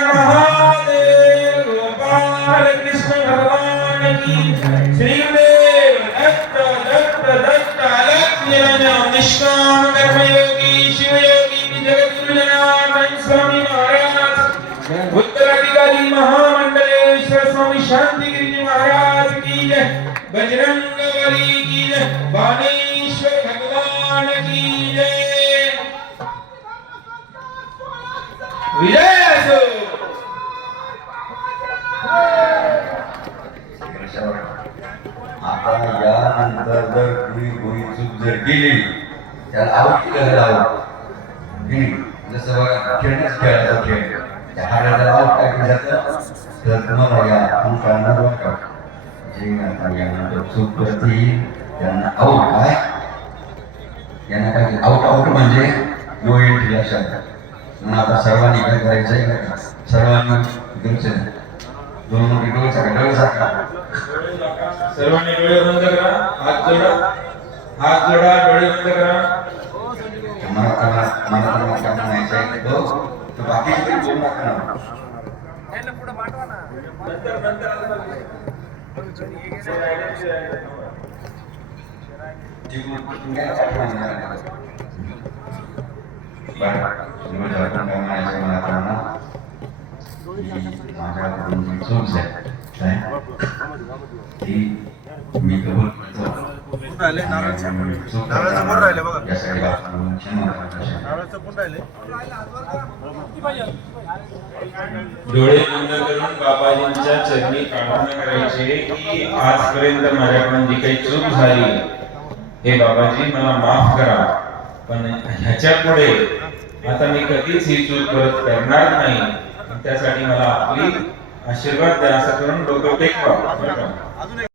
महादेव गोपाल कृष्ण भगवान की श्रीदेव दत्त दत्त दत्त अलग निरंजन निष्काम कर्मयोगी शिवयोगी जगद्गुरु स्वामी महाराज उत्तराधिकारी महामंडलेश्वर स्वामी शांतिगिरी महाराज की जय बजरंग बली की जय बाणेश्वर भगवान की जय विजय असो. आता यानंतर जर कुणी कोणी चूक जर केली त्याला आऊट करायला आऊट जसं बघा खेळणंच खेळायचा खेळ. त्या हाडाला आऊट टाकलं जातं? तर तुम्हाला या अंकांना बघा का जे आता यानंतर चूक करतील त्यांना आऊट काय? यांना काय आऊट आऊट म्हणजे नो एंट्री अशा म्हणून आता सर्वांनी काय करायचं सर्वांनी तुमचं दोन मोठी डोळसा का डोळसा सर्वांनी डोळे बंद करा हात जोडा. हात जोडा डोळे बंद करा. हो. मला मला मला म्हणायचं आहे तो तो बाकी बोलू नका ना. नंतर नंतर माझ्याकडून चूक झाली काय ती मी कबूल करतो राहिले नारळचं चूक नारळचं कोण बघा. यासाठी आपण राहिले डोळे बंद करून बाबाजींच्या चरणी प्रार्थना करायचे की आजपर्यंत माझ्याकडून जी काही चूक झाली हे बाबाजी मला माफ करा पण ह्याच्या पुढे आता मी कधीच ही चूक परत करणार नाही त्यासाठी मला आपली आशीर्वाद द्या असं करून डोकं टेकवा.